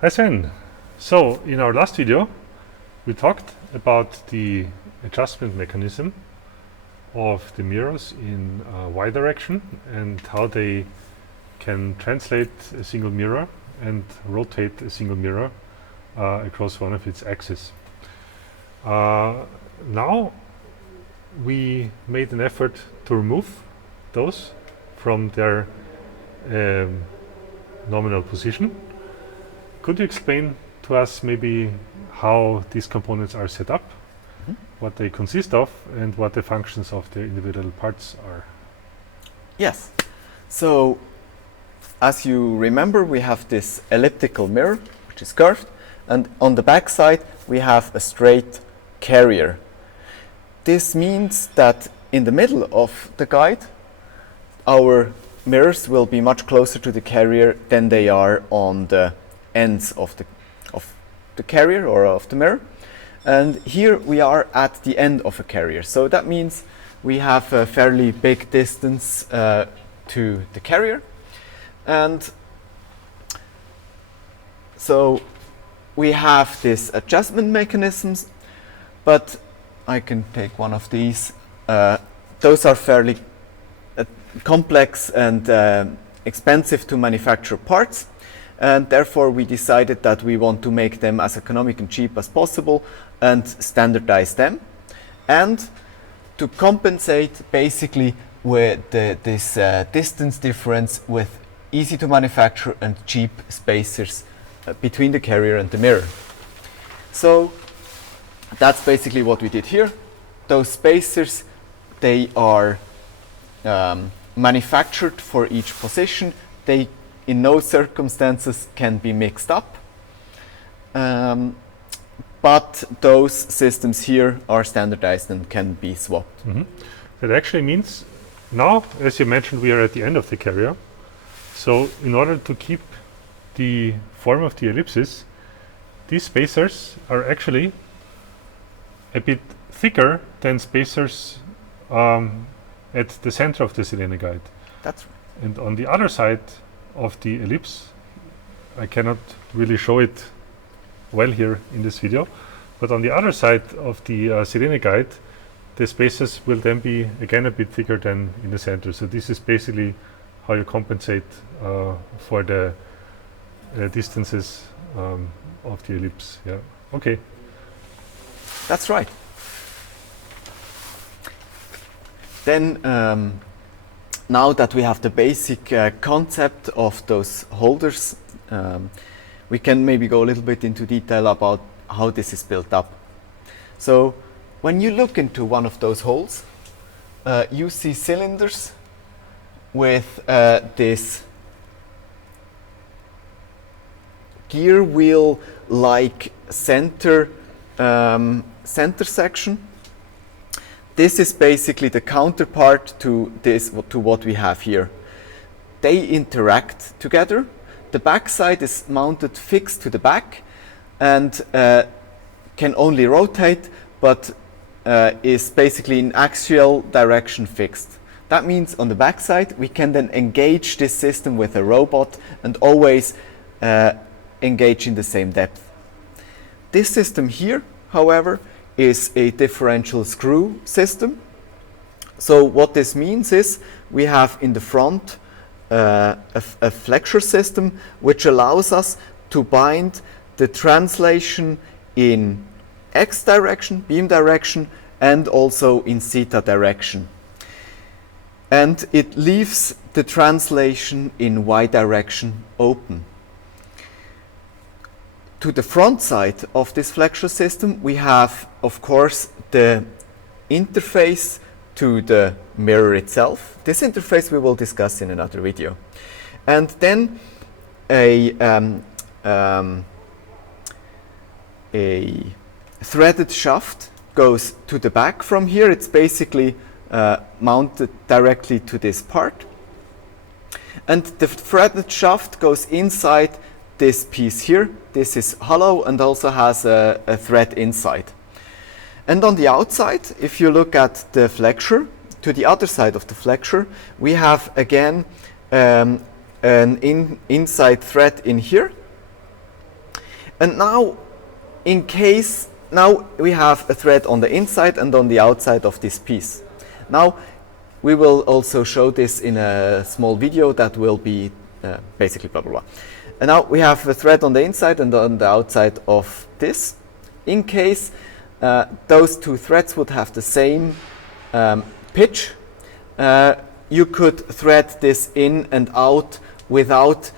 Hi Sven. So in our last video we talked about the adjustment mechanism of the mirrors in Y direction and how they can translate a single mirror and rotate a single mirror across one of its axes. Now we made an effort to remove those from their nominal position. Could you explain to us maybe how these components are set up, what they consist of, and what the functions of the individual parts are? Yes. So, as you remember, we have this elliptical mirror, which is curved, and on the back side we have a straight carrier. This means that in the middle of the guide, our mirrors will be much closer to the carrier than they are on the ends of the carrier or of the mirror. And here we are at the end of a carrier. So that means we have a fairly big distance to the carrier. And so we have this adjustment mechanisms, but I can take one of these. Those are fairly complex and expensive to manufacture parts, and therefore we decided that we want to make them as economic and cheap as possible and standardize them, and to compensate basically with this distance difference with easy to manufacture and cheap spacers between the carrier and the mirror. So that's basically what we did here. Those spacers, they are manufactured for each position. They in no circumstances can be mixed up, but those systems here are standardized and can be swapped. That actually means now, as you mentioned, we are at the end of the carrier. So in order to keep the form of the ellipses, these spacers are actually a bit thicker than spacers at the center of the Selene guide. That's right. And on the other side of the ellipse, I cannot really show it well here in this video, but on the other side of the Selene guide, the spacers will then be again a bit thicker than in the center. So this is basically how you compensate for the distances of the ellipse. Yeah. Okay. That's right. Then, now that we have the basic concept of those holders, we can maybe go a little bit into detail about how this is built up. So, when you look into one of those holes, you see cylinders with this gear wheel-like center section. This is basically the counterpart to what we have here. They interact together. The back side is mounted fixed to the back and can only rotate, but is basically in axial direction fixed. That means on the back side we can then engage this system with a robot and always engage in the same depth. This system here, however, is a differential screw system. So what this means is we have in the front a flexure system which allows us to bind the translation in X direction, beam direction, and also in theta direction. And it leaves the translation in Y direction open. To the front side of this flexure system, we have, of course, the interface to the mirror itself. This interface we will discuss in another video. And then a threaded shaft goes to the back from here. It's basically mounted directly to this part. And the threaded shaft goes inside this piece here. This is hollow and also has a thread inside. And on the outside, if you look at the flexure, to the other side of the flexure, we have again an inside thread in here. And now, now we have a thread on the inside and on the outside of this piece. Now, we will also show this in a small video that will be basically blah, blah, blah. And now we have a thread on the inside and on the outside of this. In case those two threads would have the same pitch, you could thread this in and out without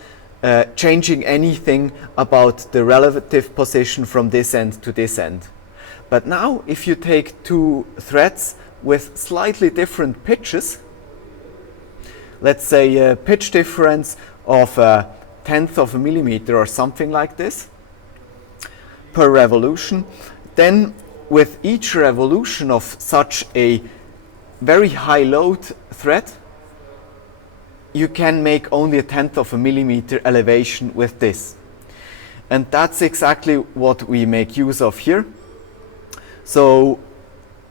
changing anything about the relative position from this end to this end. But now, if you take two threads with slightly different pitches, let's say a pitch difference of a tenth of a millimeter or something like this per revolution, then with each revolution of such a very high load thread, you can make only a tenth of a millimeter elevation with this. And that's exactly what we make use of here. So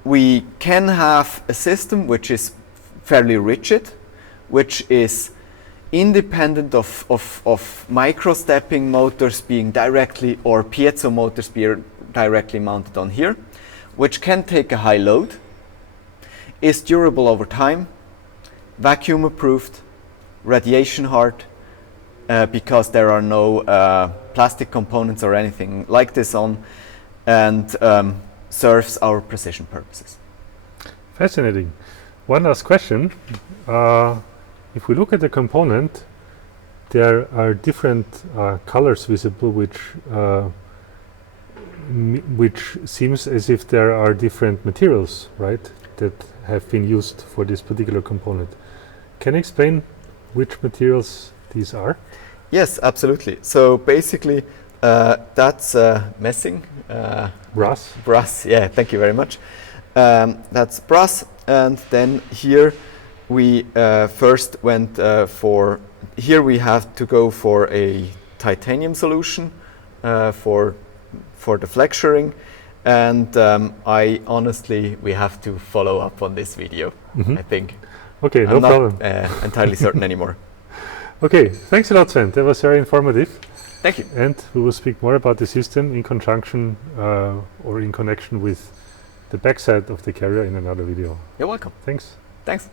we can have a system which is fairly rigid, which is independent of micro-stepping motors being directly, or piezo motors being directly mounted on here, which can take a high load, is durable over time, vacuum approved, radiation hard, because there are no plastic components or anything like this on, and serves our precision purposes. Fascinating. One last question. If we look at the component, there are different colors visible, which seems as if there are different materials, right, that have been used for this particular component. Can you explain which materials these are? Yes, absolutely. So basically, that's messing. Brass. Brass, yeah, thank you very much. That's brass, and then here we first went here we have to go for a titanium solution for the flexuring, and we have to follow up on this video, I think. Okay, no problem. I'm not entirely certain anymore. Okay, thanks a lot, Sven. That was very informative. Thank you. And we will speak more about the system in conjunction or in connection with the backside of the carrier in another video. You're welcome. Thanks. Thanks.